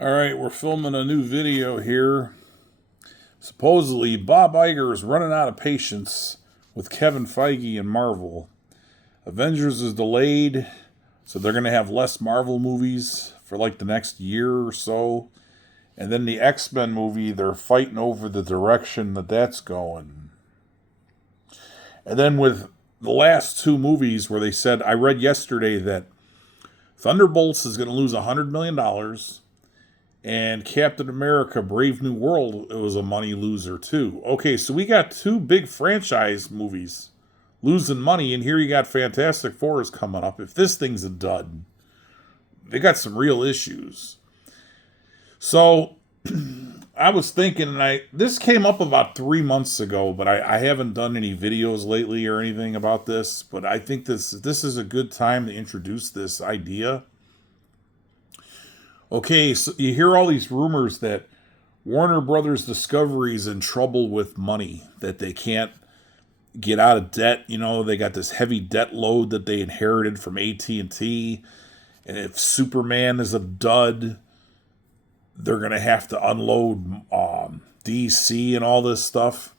All right, we're filming a new video here. Supposedly, Bob Iger is running out of patience with Kevin Feige and Marvel. Avengers is delayed, so they're going to have less Marvel movies for like the next year or so. And then the X-Men movie, they're fighting over the direction that that's going. And then with the last two movies where they said, I read yesterday that Thunderbolts is going to lose $100 million. And Captain America Brave New World was a money loser too. Okay, so we got two big franchise movies losing money, and here you got Fantastic Four is coming up. If this thing's a dud, they got some real issues. So I was thinking, and this came up about 3 months ago, but I haven't done any videos lately or anything about this. But I think this is a good time to introduce this idea. Okay, so you hear all these rumors that Warner Brothers Discovery is in trouble with money, that they can't get out of debt. You know, they got this heavy debt load that they inherited from AT&T. And if Superman is a dud, they're going to have to unload DC and all this stuff.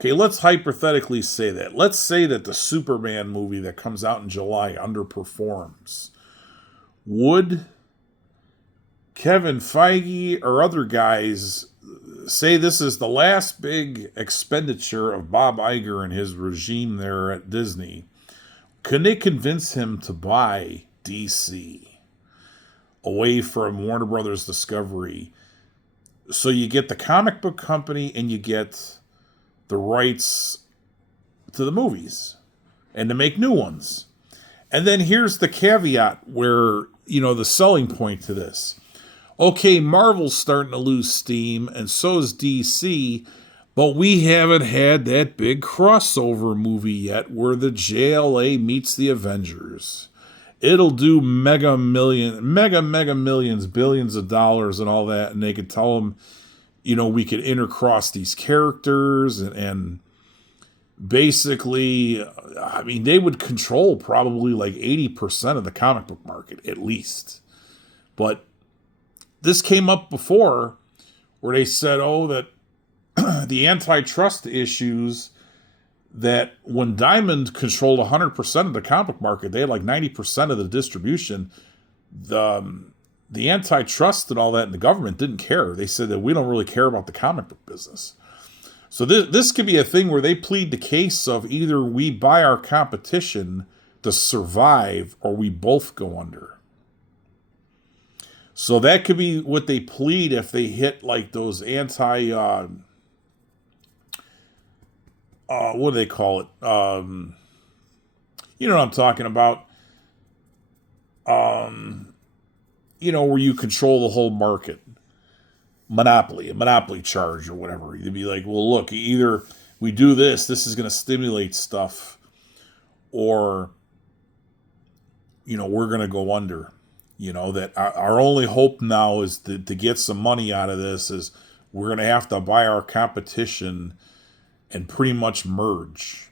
Okay, let's hypothetically say that. Let's say that the Superman movie that comes out in July underperforms. Would Kevin Feige or other guys say this is the last big expenditure of Bob Iger and his regime there at Disney? Can they convince him to buy DC away from Warner Brothers Discovery? So you get the comic book company and you get the rights to the movies and to make new ones. And then here's the caveat where, the selling point to this. Okay, Marvel's starting to lose steam, and so is DC, but we haven't had that big crossover movie yet where the JLA meets the Avengers. It'll do mega millions, billions of dollars and all that, and they could tell them, we could intercross these characters and basically, they would control probably like 80% of the comic book market, at least. But this came up before where they said, that the antitrust issues, that when Diamond controlled 100% of the comic market, they had like 90% of the distribution. The antitrust and all that in the government didn't care. They said that we don't really care about the comic book business. So this could be a thing where they plead the case of either we buy our competition to survive or we both go under. So that could be what they plead if they hit like those what do they call it? You know what I'm talking about. Where you control the whole market. A monopoly charge or whatever. You'd be like, well, look, either we do this is going to stimulate stuff, or, we're going to go under. That our only hope now is to get some money out of this is we're going to have to buy our competition and pretty much merge.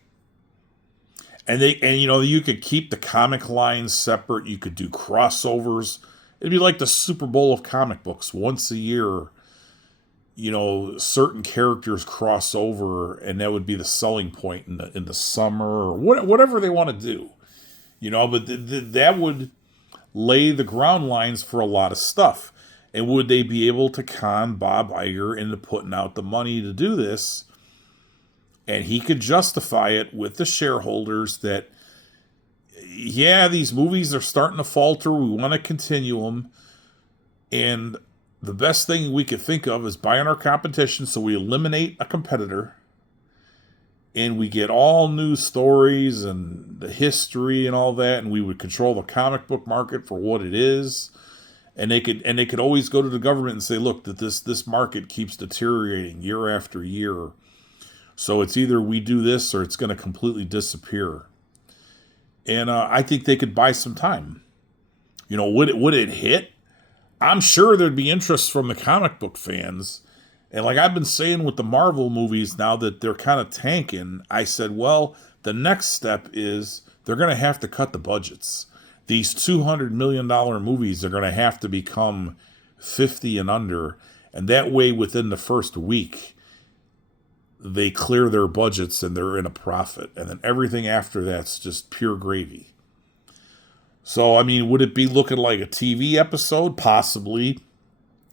And you could keep the comic lines separate. You could do crossovers. It'd be like the Super Bowl of comic books. Once a year, certain characters cross over, and that would be the selling point in the summer or whatever they want to do. But that would lay the ground lines for a lot of stuff. And would they be able to con Bob Iger into putting out the money to do this? And he could justify it with the shareholders that, yeah, these movies are starting to falter. We want to continue them. And the best thing we could think of is buying our competition, so we eliminate a competitor. And we get all new stories and the history and all that, and we would control the comic book market for what it is. And they could always go to the government and say, look, that this market keeps deteriorating year after year. So it's either we do this or it's going to completely disappear. And I think they could buy some time. Would it hit? I'm sure there'd be interest from the comic book fans. And like I've been saying with the Marvel movies, now that they're kind of tanking, I said, well, the next step is they're going to have to cut the budgets. These $200 million movies are going to have to become 50 and under. And that way, within the first week, they clear their budgets and they're in a profit. And then everything after that's just pure gravy. So, I mean, would it be looking like a TV episode? Possibly.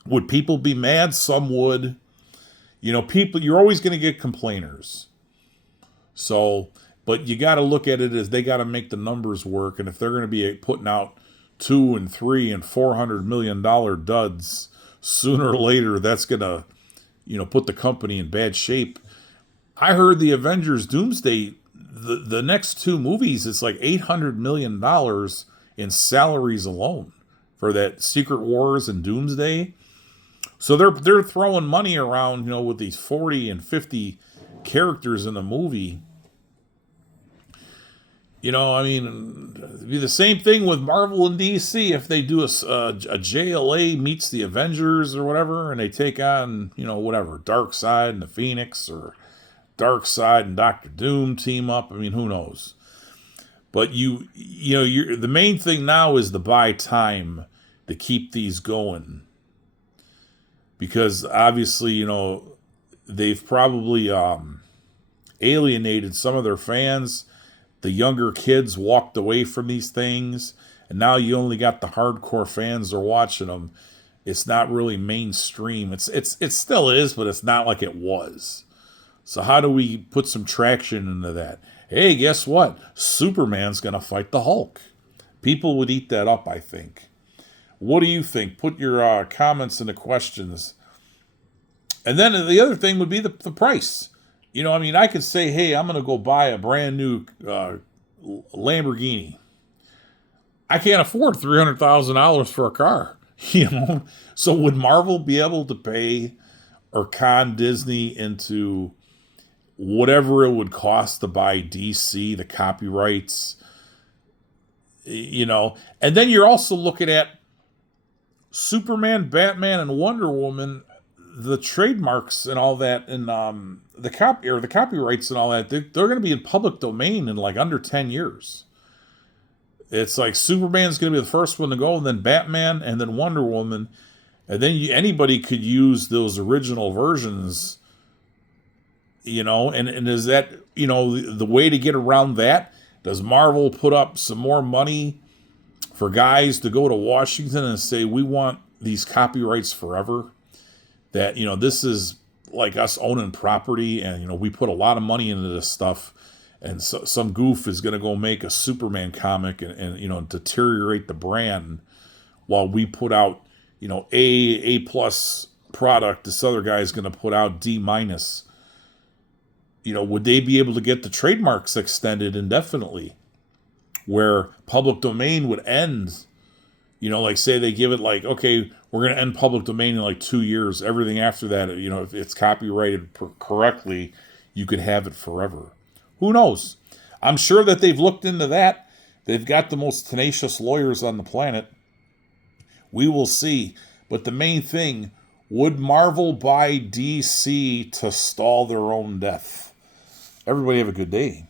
Would people be mad? Some would. People, you're always going to get complainers. So, but you got to look at it as they got to make the numbers work. And if they're going to be putting out $2 and $3 and $400 million duds, sooner or later, that's going to, put the company in bad shape. I heard the Avengers Doomsday, the next two movies, it's like $800 million in salaries alone for that Secret Wars and Doomsday. So they're throwing money around, with these 40 and 50 characters in the movie. It'd be the same thing with Marvel and DC if they do a JLA meets the Avengers or whatever, and they take on, whatever, Darkseid and the Phoenix, or Darkseid and Doctor Doom team up. I mean, who knows? But the main thing now is to buy time to keep these going, because obviously, they've probably alienated some of their fans. The younger kids walked away from these things, and now you only got the hardcore fans that are watching them. It's not really mainstream. It still is, but it's not like it was. So how do we put some traction into that? Hey, guess what? Superman's going to fight the Hulk. People would eat that up, I think. What do you think? Put your comments in the questions. And then the other thing would be the price. I could say, hey, I'm going to go buy a brand new Lamborghini. I can't afford $300,000 for a car. So would Marvel be able to pay or con Disney into whatever it would cost to buy DC, the copyrights, and then you're also looking at Superman, Batman, and Wonder Woman, the trademarks and all that, and the copyrights and all that, they're going to be in public domain in like under 10 years. It's like Superman's going to be the first one to go, and then Batman, and then Wonder Woman, and then anybody could use those original versions. And is that, the way to get around that? Does Marvel put up some more money for guys to go to Washington and say, we want these copyrights forever? That, this is like us owning property, and, we put a lot of money into this stuff, and so, some goof is going to go make a Superman comic and deteriorate the brand while we put out, A plus product. This other guy is going to put out D minus. Would they be able to get the trademarks extended indefinitely, where public domain would end? Like say they give it like, okay, we're going to end public domain in like 2 years. Everything after that, if it's copyrighted correctly, you could have it forever. Who knows? I'm sure that they've looked into that. They've got the most tenacious lawyers on the planet. We will see. But the main thing, would Marvel buy DC to stall their own death? Everybody have a good day.